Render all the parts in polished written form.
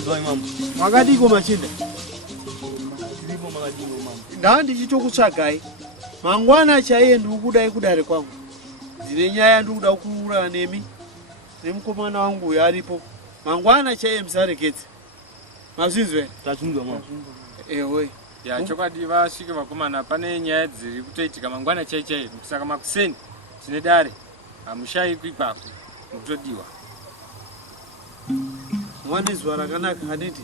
mazuva imamo. Makadiko machinda. Ndiripo makadiko mama. Ndandichitokutsvagai. Mangwana chaiye ndikudai kudare kwangu. Dzine nyaya ndikuda kuura nemi. Nemukomana wangu uyo aripo. Mangwana chaiye musareketse. Mazvizwe? Tazvinzwa mama. Ewe. Ya chokwadi vasvike vakomana pane nyaya dziri kutoitika mangwana chaiye. Saka makuseni tine dare. Hamushayi ipapo nokutodiwa. Mwana zuva rakanaka haneti.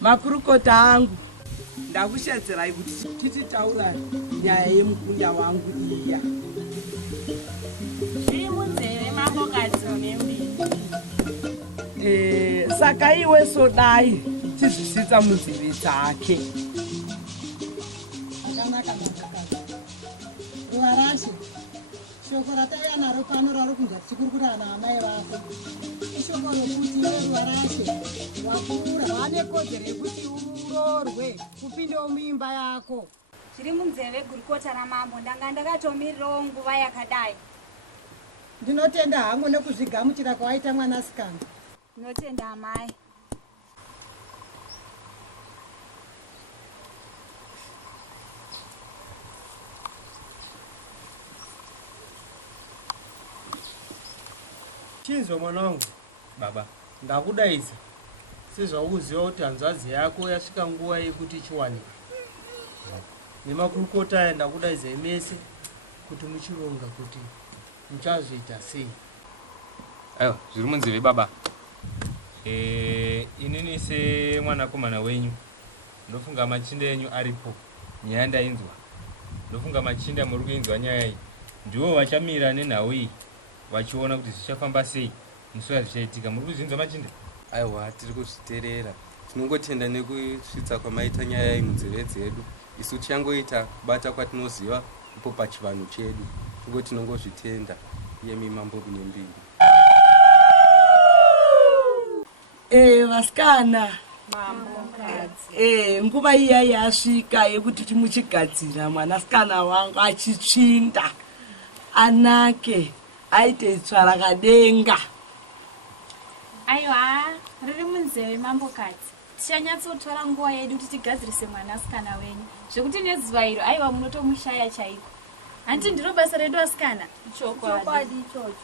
Makurukota angu ndakushadzirai kuti titaura nyaya yemukunda wangu iya. Zviri munzeve mambokadzi nembi. Saka iwe sodai chizvisisa munzeve dzake. Ruvarashe, shoko rataiya naro pano rari kunga tichikurukura naamai vako. Ishoko rokuti iwe Ruvarashe wakura vane kodzero yekuti uroorwe kupindewo muimba yako. Zviri munzeve gurukota ramambo ndanga ndakatomirirawo nguva yakadai. Ndinotenda hangu nekuzvigamuchira kwawaita mwanasikana. Ndinotenda amai. Chinzwa mwana wangu. Baba. Ndakudaidza. Sezvauziva kuti hanzvadzi yako yasvika nguva yekuti chiwanikwe. Nemakurukota aya ndakudaidzai mese kuti muchironga kuti muchazoita sei. Aiwa, zviri munzeve baba. Inini semwanakomana wenyu ndofunga machinda enyu aripo. Nyaya ndainzwa. Ndofunga machinda muri kuinzwa nyaya iyi. Ndiwo vachamira nenhau iyi. Vachiona kuti zvichafamba sei musi zvichaitika. Muri kuzvinzwa machinda? Aiwa, tiri kuzviteerera. Tinongotenda nekusvitsa kwamaita nyaya iyi munzeve dzedu. Isu tichangoita kubata kwatinoziva ipo pachivanhu chedu. Tinongozvitenda. Yemi mambo kunembiri. Vasikana. Nguva iya yasvika yekuti timuchigadzira mwanasikana wangu achitsvinda. Anake. Aite itsva rakadenga. Aiwa, riri munzeve mambokadzi. Tichanyatsotora nguva yedu kuti tigadzirise mwanasikana wenyu. Zvekuti nezuva iro aiwa munotomushaya chaiko. Handiti ndiro basa redu vasikana? Chokwadi ichocho.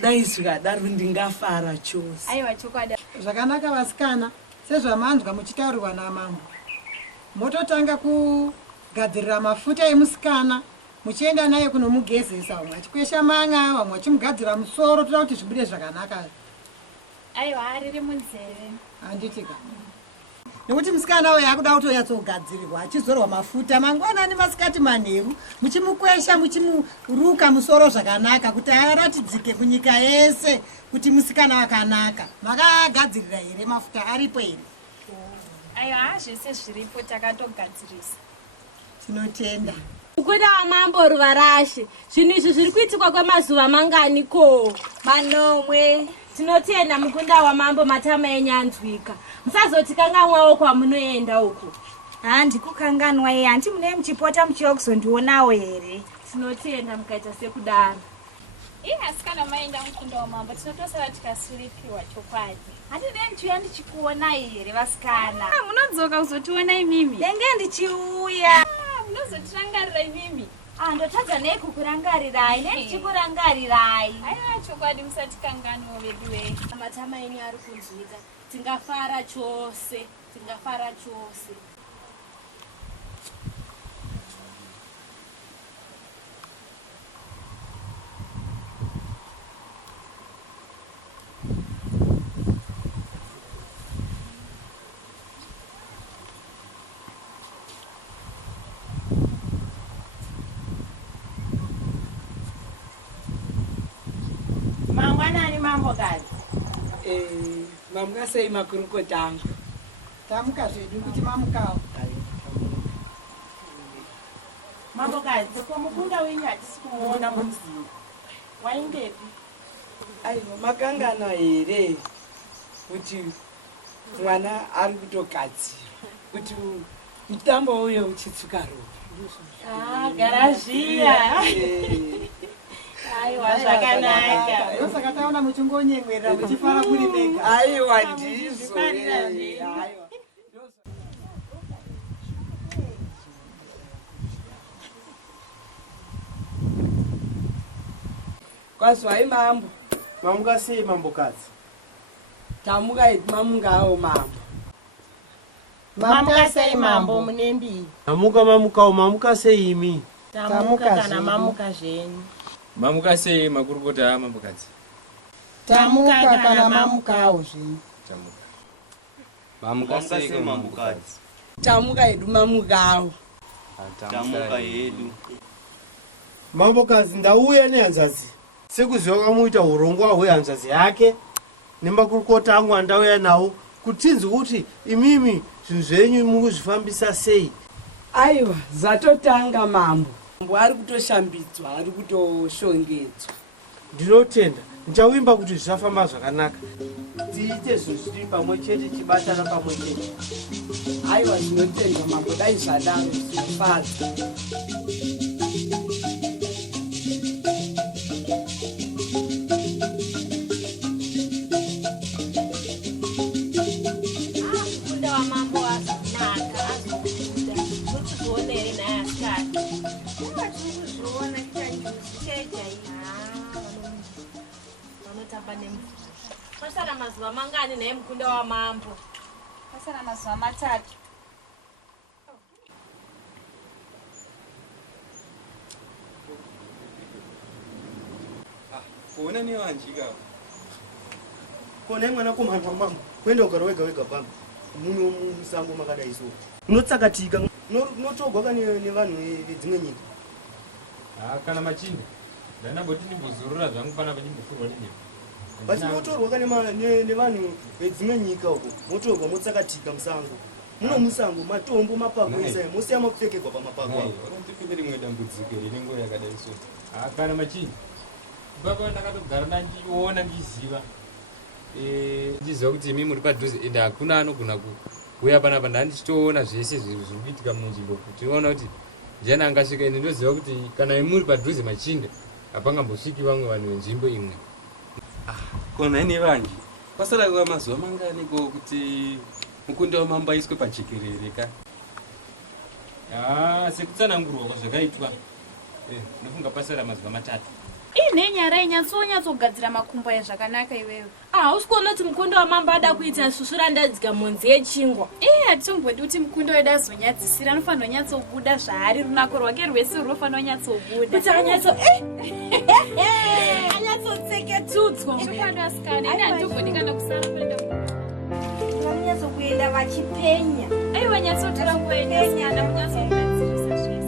Dai zvikadaro ndingafara chose. Aiwa chokwadi. Zvakanaka vasikana, sezvamanzwa muchitaurirwa namambo. Mototanga kugadzirira mafuta emusikana. Muchienda naye kunomugezesa, vamwe vachikwesha manga, vamwe vachimugadzira musoro, toda kuti zvibude zvakanaka. Aiwa, riri munzeve. Handitika. Nekuti musikana uyo akuda kutoyatsogadzirirwa, achizorwa mafuta mangwanani masikati manheru, muchimukwesha, muchimuruka musoro zvakanaka kuti aratidzike kunyika yese kuti musikana wakanaka. Makagadzirira here mafuta aripo here? Aiwa, zvese zviripo takatogadzirisa. Tinotenda. Mukunda wamambo Ruvarashe, zvinhu izvi zviri kuitikwa kwemazuva mangani ko? Manomwe. Tinotenda mukunda wamambo matama enyanzwika. Musazoti kanganwawo kwamunoenda uku. Handikukanganwa iye, hanti mune muchipota muchiwa kuzondionawo here. Tinotenda mukaita sekudaro. Asikana maenda mukunda wamambo tinotosara tikasiripiwa chokwadi. Hati ndichiuya ndichikuona here vasikana. Munodzoka kuzotiona imimi. Ndenge ndichiuya. Munozotirangarira imimi. Ndotadza nekukurangarirai, ndichikurangarirai. Aiwa chokwadi musatikanganwa vedu wei. Matama enyu ari kunzwika. Tingafara chose, tingafara chose. Mangwanani mambokadzi. Mamuka sei makurukota angu? Tamuka zvedu kuti mamukawo. Mambokadzi, kwamukunda wenyu hatisi kumuona mudziyo. Waingepi? Aiwa, makangana here kuti mwana ari kutogadzira kuti mutambo uyo uchitsuka ropa. Garazhia. Aiwa, zvakanaka. Ndosaka taona muchingonyemwerera muchifara kuri bega. Aiwa ndizvo. Aiwa. Kwazwai mambo. Mamuka sei mambokadzi? Tamuka mamungawo mambo. Mamuka sei mambo munembi? Mamuka sei imi? Tamuka kana mamuka zvenyu. Mamuka sei makurukota mambokadzi? Tamuka kana mamukawo zvenyu. Mamuka sei mambokadzi? Tamuka edu mamukawo. Tamuka yedu. Mambokadzi ndauya nehanzvadzi. Sekuziva kamuita urongwa hwehanzvadzi yake nemakurukota angu andauya nawo kuti tinzwe kuti imimi zvinhu zvenyu mukuzvifambisa sei. Aiwa, zatotanga mambo. Mambo ari kutoshambidzwa, ari kutoshongedzwa. Ndinotenda, ndichawimba kuti zvisafamba zvakanaka. Tiite zvinhu zviri pamwe chete, tibatana pamwe chete. Aiwa, zvinotendwa mambo, dai zvadaro zvinofadza. Mukunda wamambo azonaka, azokuda. Muchizvionere naye asikati. Kuzviona vanotamba nemvura. Pasara mazuva mangani naye mukunda wamambo? Pasara mazuva 3. Kuona newanjika. Kona mwana komana mambo. Kwenda ugara wega pamba. Muno musango makadai so. Unotsakatika. Unotogwa kane nevanhu vedzimwe nyika. Kana machinda. Ndanamboti ndimbozorora zvangu pana pandimbofurwa nenyika. Basi motorwa kane nevanhu vedzimwe nyika uko. Motorwa motsakatika musango. Muno musango matombo mapago esa mosiya mapfekegwa pamapago. Unotipinde rimwe dambudziko rinengo yakadai so. Kana machinda. Baba ndakatogara nandiona ndiziva. Ndiziva kuti imi muri padhuze ende hakuna anogona kuuya panapa ndandichitoona zvese zviri kuitika munzvimbo kuti ona kuti ndiani angasvika ende ndoziva kuti kana imi muri padhuze machinda hapangambosviki vamwe vanhu venzvimbo imwe. Kona ine vanji. Pasara kwa mazuva mangani ko kuti mukunda wamambo aiswe pajekerere ka. Sekutsanangurwa kwazvakaitwa. Ndofunga pasara mazuva 3. Nenyara inyatsogadzira makumbo yazvakanaka iwewe. Usikuona kuti mukunda wamambo ada kuita susurandadzika monzi yechingwa. Hatimbodi kuti mukunda wedu azonyadzisira, anofanira kunyatsobuda zvaari, runako rwake rwese runofanira kunyatsobuda. Kuti anyatsotseketudzwa. Chokwadi asikana, ini handibvodi kana kusara kuenda vanyatsokuenda vachipenya. Aiwa nyatsotora nguva yenyasiyana munyatsogadzirisa zvese.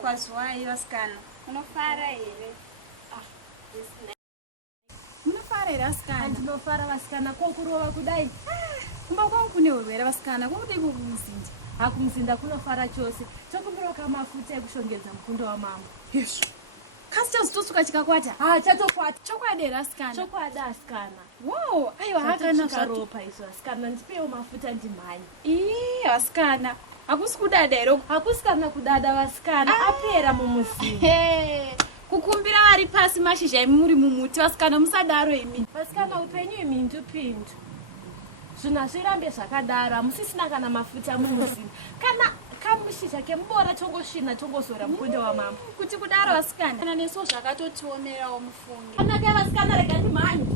Kwazwai vasikana, munofara here? Munofara here vasikana? Ndinofara vasikana, kokurova kudai. Kumba kwangu kune urwere vasikana, kwakudai kumuzinda. Hakumuzinda kunofara chose. Tokumbiroka mafuta ekushongedza mukunda wamambo. Yesu. Kasi chazotosvuka chikakwata? Chatokwata. Chokwadi here vasikana? Chokwadi asikana. Aiwa hakana ropa iso asikana, ndipewo mafuta ndimhanye. Vasikana. Hakusi kudada ero. Hakusi kana kudada vasikana apera mumuzi. Kukumbira vari pasi mashizha emuri mumuti vasikana musadaro imi. Vasikana upenyu imindu pindu. Zvina zvirambe zvakadaro hamusisina kana mafuta mumuzi. Kana kamushizha kemubora chongosvina chongozora mukunde wamambo. Kuti kudaro vasikana. Kana neso zvakatotiomerawo mufunge. Kana kai vasikana rega ndimhanyi.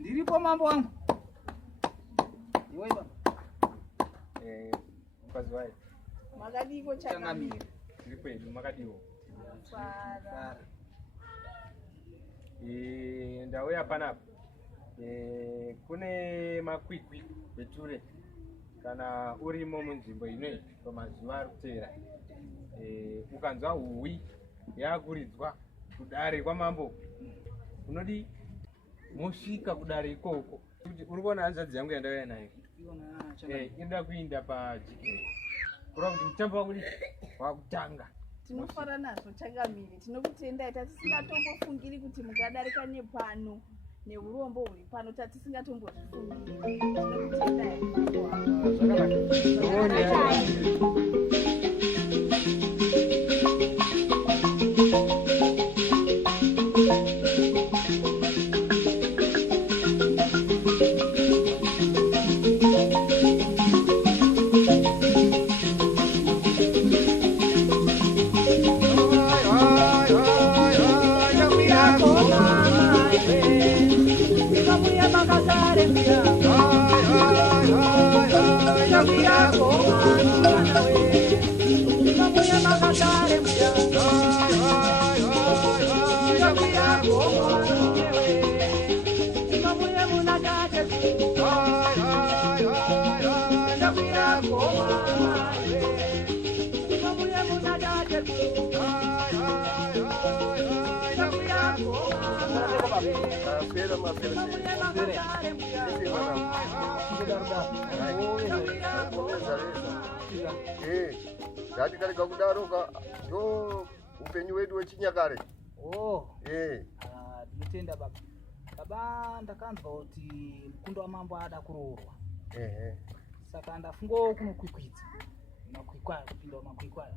Ndiripo mambo wangu. Iwewe. Mkazi wae. Makadivo changamire. Ndiripo makadivo. Fara. Ndauya panapa. Kune makwikwi beture kana urimo munzvimbo inoyi pamazuva ari kuteera. Ukanzwa huwi yakuridzwa kudare kwamambo. Unodi mosvika kudare ikoko. Uri kuona hanzvadzi yangu yandauya nayo. Inoda kuinda pajikere. Kureva kuti mutambo wangu wakutanga. Tinofara nazvo changamire. Tinokutendai tatisingatombofungiri kuti mukadarika nepano neurombo huri pano tatisingatombozvifungiri. Tinokutendai. Jadi kali kau kudaruka, yo upenyu wedu wechinyakare. Tinotenda baba. Baba ndakanzwa kuti mukundo wamambo ada kuroorwa. Saka ndafunga kunokwikwidza. Makwikwayo kupinda makwikwayo.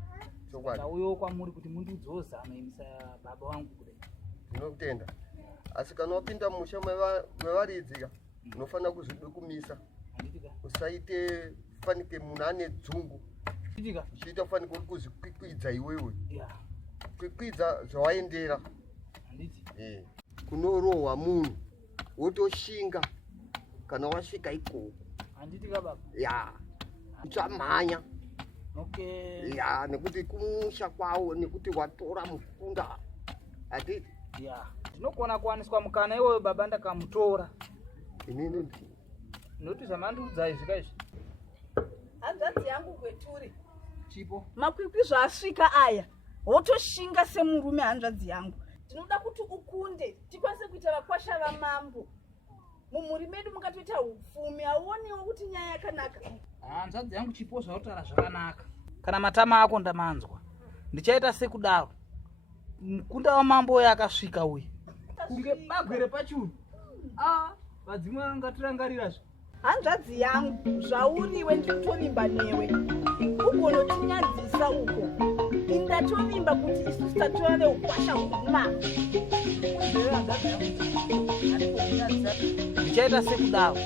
Ndauyo kwamuri kuti mundidzoza maimisa baba wangu kudai. Tinotenda. Asi kana wapinda musha mevaridzika, unofana kuzvidukumisa. Usaite fanike munhu ane dzungu. Uchiita fanike kuzvikwikwidza iwewe. Kwikwidza zvawaendera. Kunorohwa munhu wotoshinga kana wasvika ikoko. Uchamhanya. Nekuti kumusha kwawo nekuti watora mukunda. Atiti? Tinokona kuwaniswa mukana iwoyo baba ndakamutora. Inini noti zvamandiudzai zvikaizvi. Hanzvadzi yangu kweturi. Chipo. Makwikwi zvasvika aya. Wotoshinga semurume hanzvadzi yangu. Tinoda kuti ukunde tikwanise kuita vakwasha vamambo. Mumuri medu mukatoita upfumi, auoniwo kuti nyaya yakanaka. Hanzvadzi yangu Chipo zvautaura zvakanaka. Kana matama ako ndamanzwa. Ndichaita sekudaro. Mukunda wamambo yakasvika uyu. Kunge bagwere pachuru. Vadzimwe ngatirangarirasvo. Hanzvadzi yangu zvauriwe ndinotovimba newe. Ugonotinyadzisa uko. Indatovimba kuti isusu tatora neukwasha huma. Ndichaita sekudaro.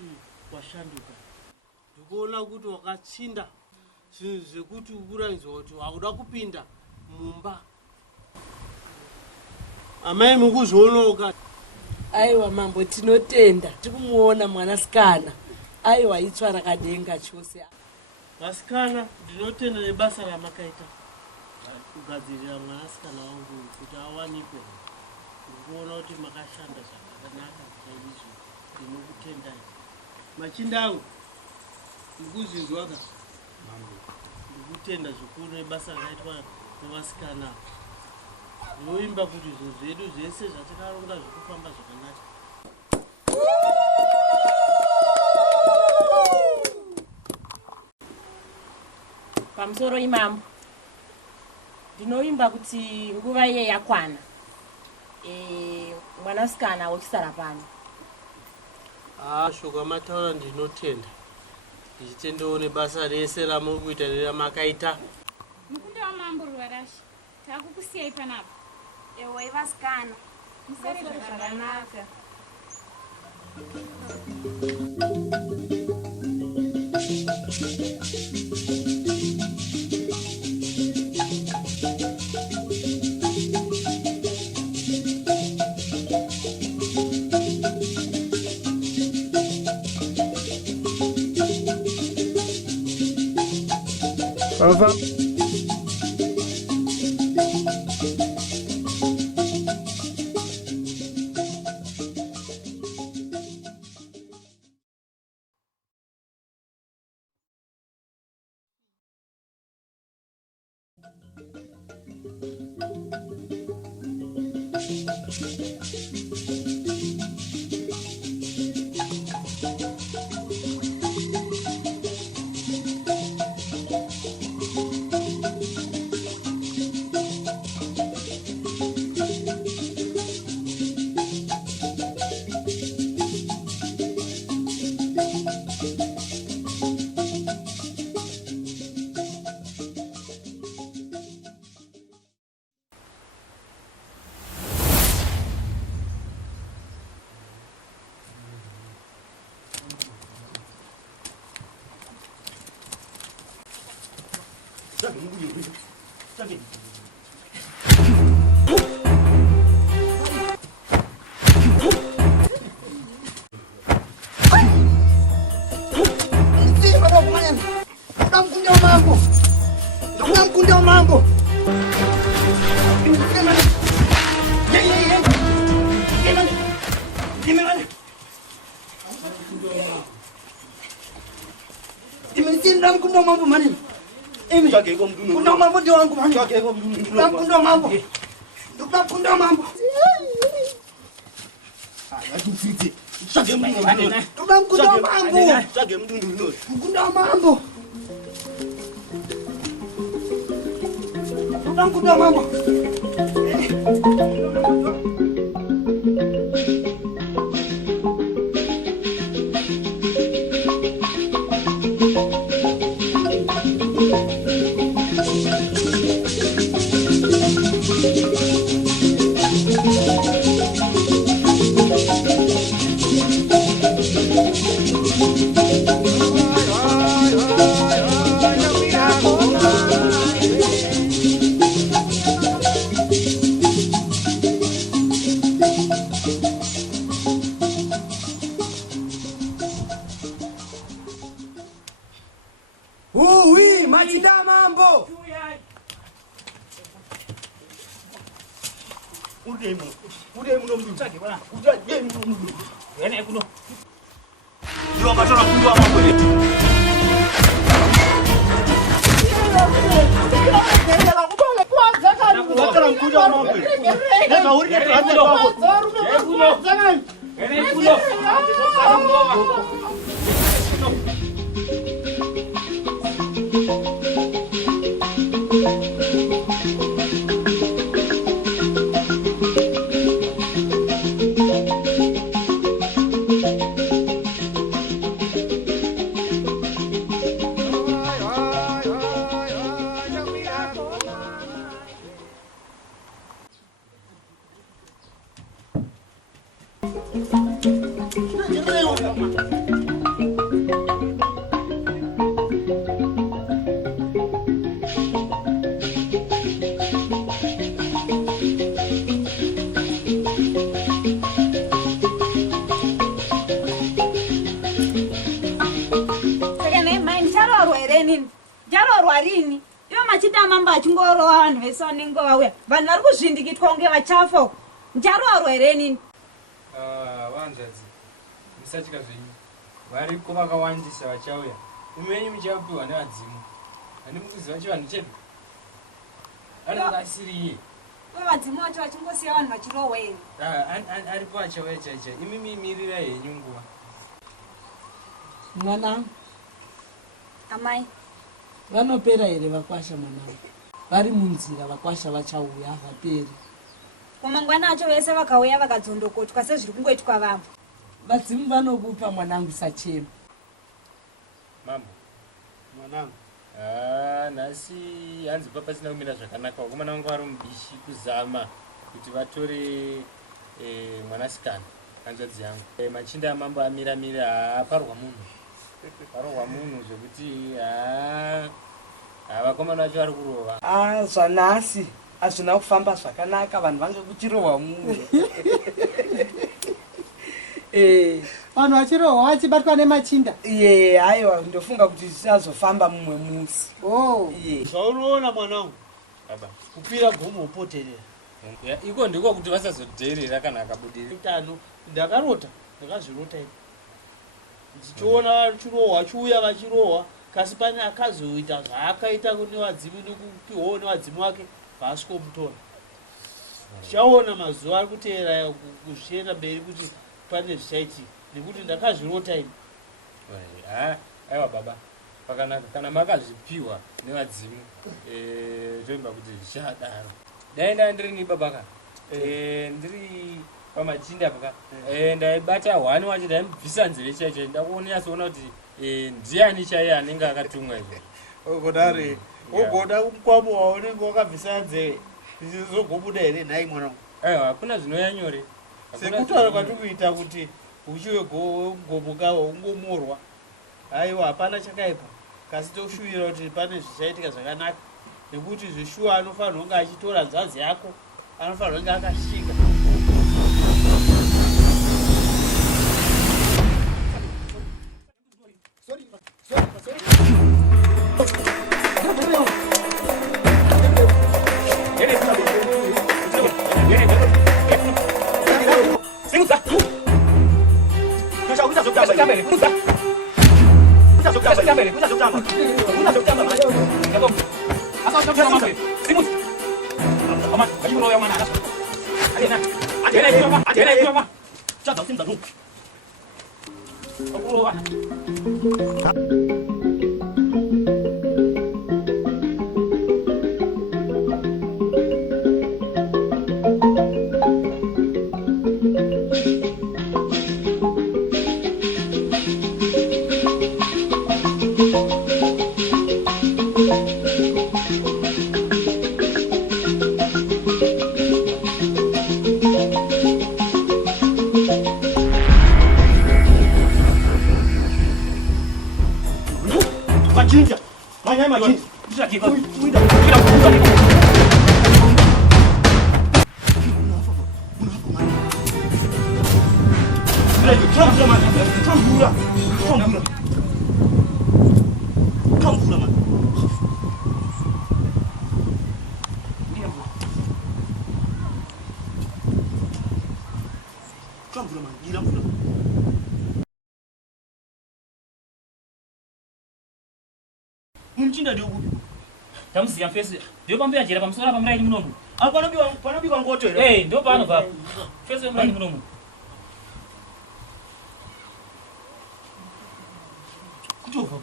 kuti washanduka. Ndikuona kuti wakatsinda zvinhu zvekuti ukuranidzwa kuti wakuda kupinda mumba. Amai mukuzvoonawo. Aiwa mambo, tinotenda tikumuona mwanasikana. Aiwa itsva rakadenga chose. Vasikana, ndinotenda nebasa ramakaita kugadzirira mwanasikana wangu kuti awanikwe. Ndikuona kuti makashanda zvakanaka chaizvo. Ndinokutendai. Machinda angu, ndikuzvinzwa ka? Ndikutenda zvikuru nebasa rakaitwa nevasikana. Ndinoimba kuti zvinhu zvedu zvese zvatakaronga zvikufamba zvakanaka. Pamusoro imambo, ndinoimba kuti nguva iye yakwana. Mwanasikana wochisara pano. Shoko mataura ndinotenda. Ndichitendawo nebasa rese ramuri kuita neramakaita. Mukunda wamambo Rwarashi, takukusiyai panapa. Ewe vasikana, musare zvakanaka. Baba. inini ndarorwa rini ivo machita mamba achingorowa vanhu vese vanenge vauya vanhu vari kuzvindikitwa kunge vachafa ndarorwa here inini vanzvadzi musatya zvenyu variko vakawandisa vachauya imi venyu muchapiwa nevadzimu handi mukuziva chivanhu chedu anenge asiriye vadzimu vacho vachingosiya vanhu vachirohwa here aripo achauya chaicha imi mimirira henyu nguva mwanangu amai vanopera here vakwasha mwanangu vari munzira vakwasha vachauya havaperi kwamangwana acho vese vakauya vakadzondokotwa sezviri kungoitwa vamwe vadzimu vanokupa mwanangu sachema mambo mwanangu nhasi hanzi papasina kumira zvakanaka vakomana vangu vari mubishi kuzama kuti vatore mwanasikana hanzvadzi yangu machinda amambo amiramira parwa munhu zvekuti vakomana vacho vari kurova zvanhasi hazvina kufamba zvakanaka vanhu vange kuchirohwa munhu vanhu vachirohwa vachibatwa nemachinda aiwa ndofunga kuti zvisazofamba mumwe musi zvaunoona mwanangu kupira gomo upoterera iko ndiko kuti vasazodherera kana akabudiri tano ndakarota ndakazvirota ii ndichiona vachirohwa vachiuya vachirohwa kasi pane akazoita zvaakaita nevadzimu nekupiwawo nevadzimu wake vaasikomutora tichaona mazuva ari kuteera kuzvienda mberi kuti pane zvichaitika nekuti ndakazvirota ini aiwa baba pakanaka kana makazvipiwa nevadzimu toimba kuti zvichadaro daenda ndirini babaka ndiri pamachinda paka ndaibata hwani wacho ndaimubvisa nzeve chaicho ndakuonyasoona kuti ndiani chaiye anenge akatumwa izvo ogodare ogoda mukwamo waunenge wakabvisa nzeve zvizogobuda here nhai mwanangu aiwa hakuna zvinouya nyore sekutaura kwati kuita kuti uchiwe gomuka ungomorwa aiwa hapana chakaipa kasi toshuvira kuti pane zvichaitika zvakanaka nekuti zvishuwa anofanirwa kunge achitora nzvadzi yako anofanirwa kunge akasvika machinja manyai machinja mumchinda ndiokupi tamuziya fesi ndio pambuya jera pamusora pamuraini munomu panobikwa ngoto here ndio paanobva fesi yemuraini munomu kutovha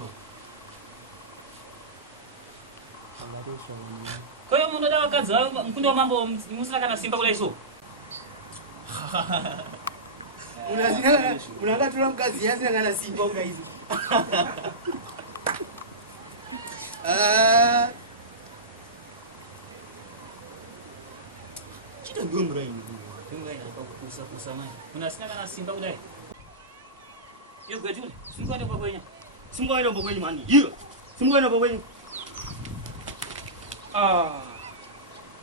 koyo munoda vakadzi mukundi wamambo musina kana simba kudai so unakatora mukadzi yasina kana simba ukaizi chita ndiwe muraini kusa mai unasina kana simba kudai iyo gwetuli simukwaenda kwakwenya simukwaenda kwakwenyu mani iyo simukwaenda kwakwenyu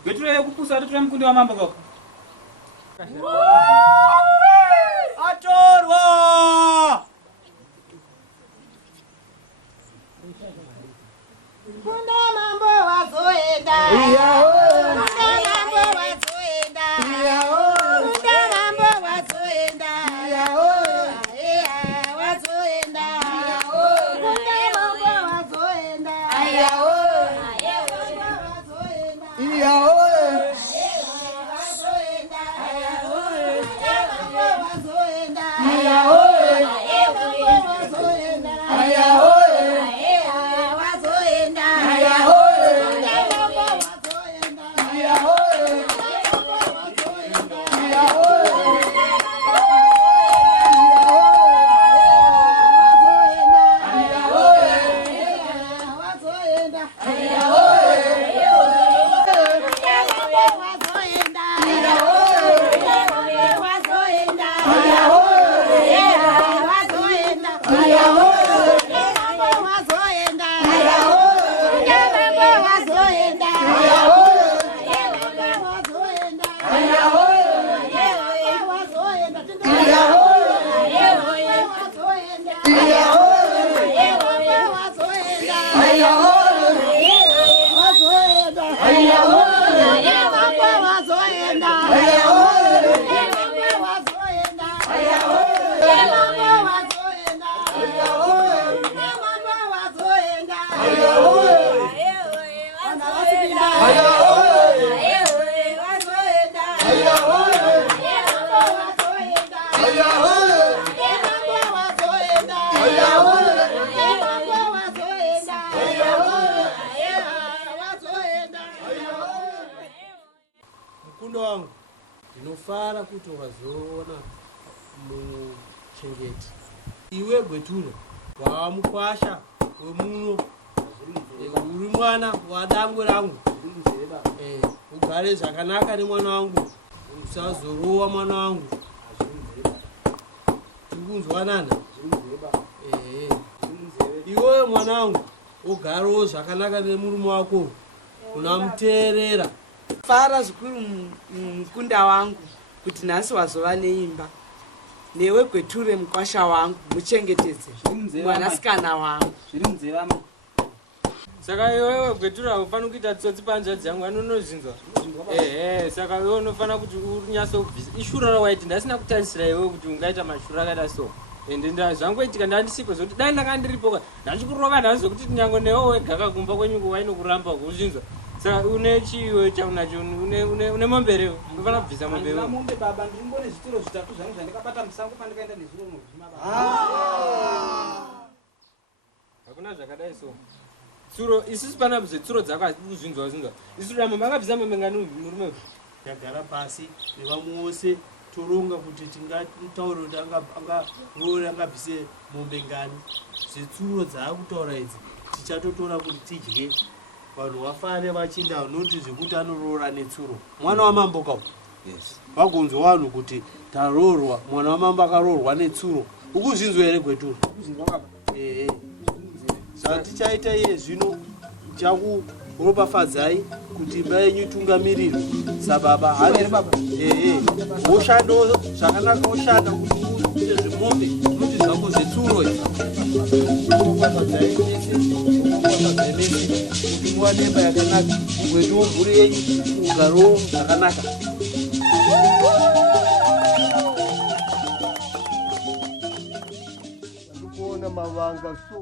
gwetuli yekupusa atotora mukundi wamambo koko atorwa Kunda mambo wazoenda. Kunda mambo wazoenda. Kunda mambo wazoenda. Wazoenda. Kunda mambo wazoenda. Mkundo wangu ndinofara kuti wazoona muchengeti iwe Gweturo wamukwasha wemuno uri mwana wadangwe rangu ugare zvakanaka nemwana wangu usazorowa mwana wangu tikunzwanana iwewe mwana wangu ugarewo zvakanaka nemurume wako unamuteerera fara zvikuru mukunda wangu kuti nhasi wazova neimba newe Gweture mukwasha wangu muchengetedze mwanasikana wangu zviri munzevama. Saka iwewe Gweture haufani kuita tsotsi panzvadzi yangu anonozinzwa. Saka iwe unofana kuti unyase kubvisa ishura rawaiti ndasina kutarisira iwe kuti ungaita mashura akaita so. Ende zvangoitika ndandisipo zvokuti dai ndanga ndiripo ndachikurova nhasi zvokuti nyange newe wega kakumba kwenyu wainokuramba kuzinzwa. Saka une chiwe chaunacho une mombe rewo unofana kubvisa mombe rewo. Mombe baba ndirimbone zvitiro zvitatu zvangu zvandikabata musango pandikaenda nezviro muzvima baba. Hakuna zvakadai so. Tsuro isusu pana bvitsuro dzako asi kuzvinzwa zinzwa. Isusu ramo mangabvisa mombe ngani murume. Ndagara pasi nevamwe vose toronga kuti tingataura kuti angabvise mombe ngani. Zvitsuro dzaakutaura idzi tichatotora kuti tidye. Vanhu vafane vachinda noti zvekuti anoroora netsuro. Mwana wamambo kawo. Yes. Vagonzwa vanhu kuti taroorwa, mwana wamambo akaroorwa netsuro. Ukuzvinzwa here Gweturo? Ukuzvinzwa baba. Saka tichaita iye zvino chakuropafadzai kuti imba yenyu itungamirire sababa hari woshando zvakanaka woshanda kuti uite zvemombe kuti zvako zvetsuro iropafadzai mese kuti muwane imba yakanaka mugweto mhuri yenyu ugarowo zvakanaka. Ndikuona mavanga so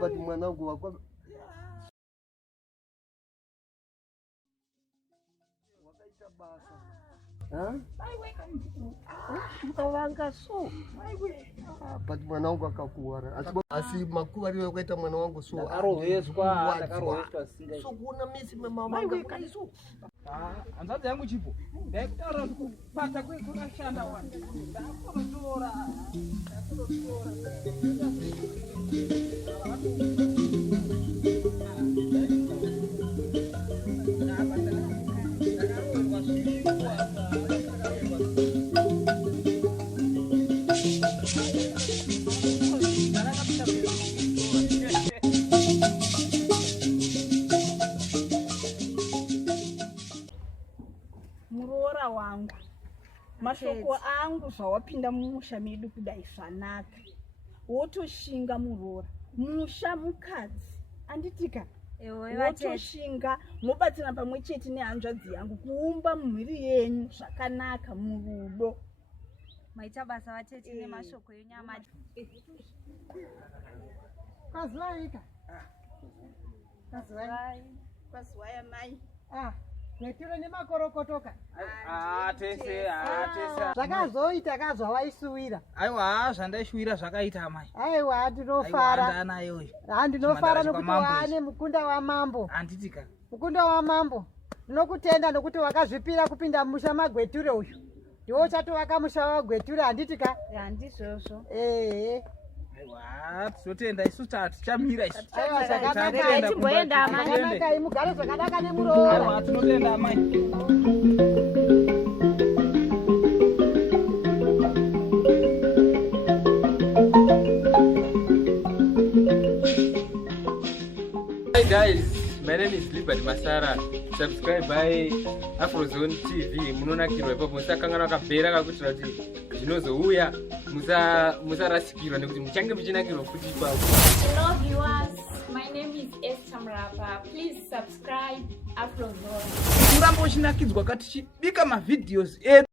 but mwanangu wakaita basa mkavanga so but mwanangu akakuwara asi makuwari wakaita mwana wangu so akaroheswa so kuna misi mama kai so hanzvadzi yangu chipo ndaikutaura kuti kupata kwekukashanda wani ndakurotora muroora wangu mashoko angu zvawapinda mumusha medu kudai zvanaka wotoshinga muroora musha mukadzi anditika Ewe vatete. wotoshinga mobatsira pamwe chete nehanzvadzi yangu kuumba mhuri yenyu zvakanaka murudo. Maita basa vatete nemashoko enyama. Kwaziwaika. Kwaziwaya mai. Netiro nemakorokotoka. Tese. Zvakazoita kazva waisuwira. Aiwa zvandaishuwira zvakaita mai. Aiwa ndinofara. Handinofara nokuti Mambo. waane mukunda wamambo. Handitika. Mukunda wamambo. Ndinokutenda nokuti wakazvipira kupinda musha magweture uyu. Ndiwo uchatovaka musha wagweture handitika. Handizvozvo. Aiwa tinotenda isu tichamira isu. Aiwa zvakanaka. Aitimboenda mai. Zvakanaka mugare zvakanaka nemuroora. Aiwa tinotenda mai. Hi guys, my name is Liberty Masara. Subscribe by Afrozone TV. Munonakirwa ipapo musakangana kapera kakutira kuti zvinozouya musarasikirwa nekuti muchange muchinakirwa futi ipapo. Hello viewers, my name is Esther Mrapa. Please subscribe Afrozone. Murambo chinakidzwa kati chibika ma videos edu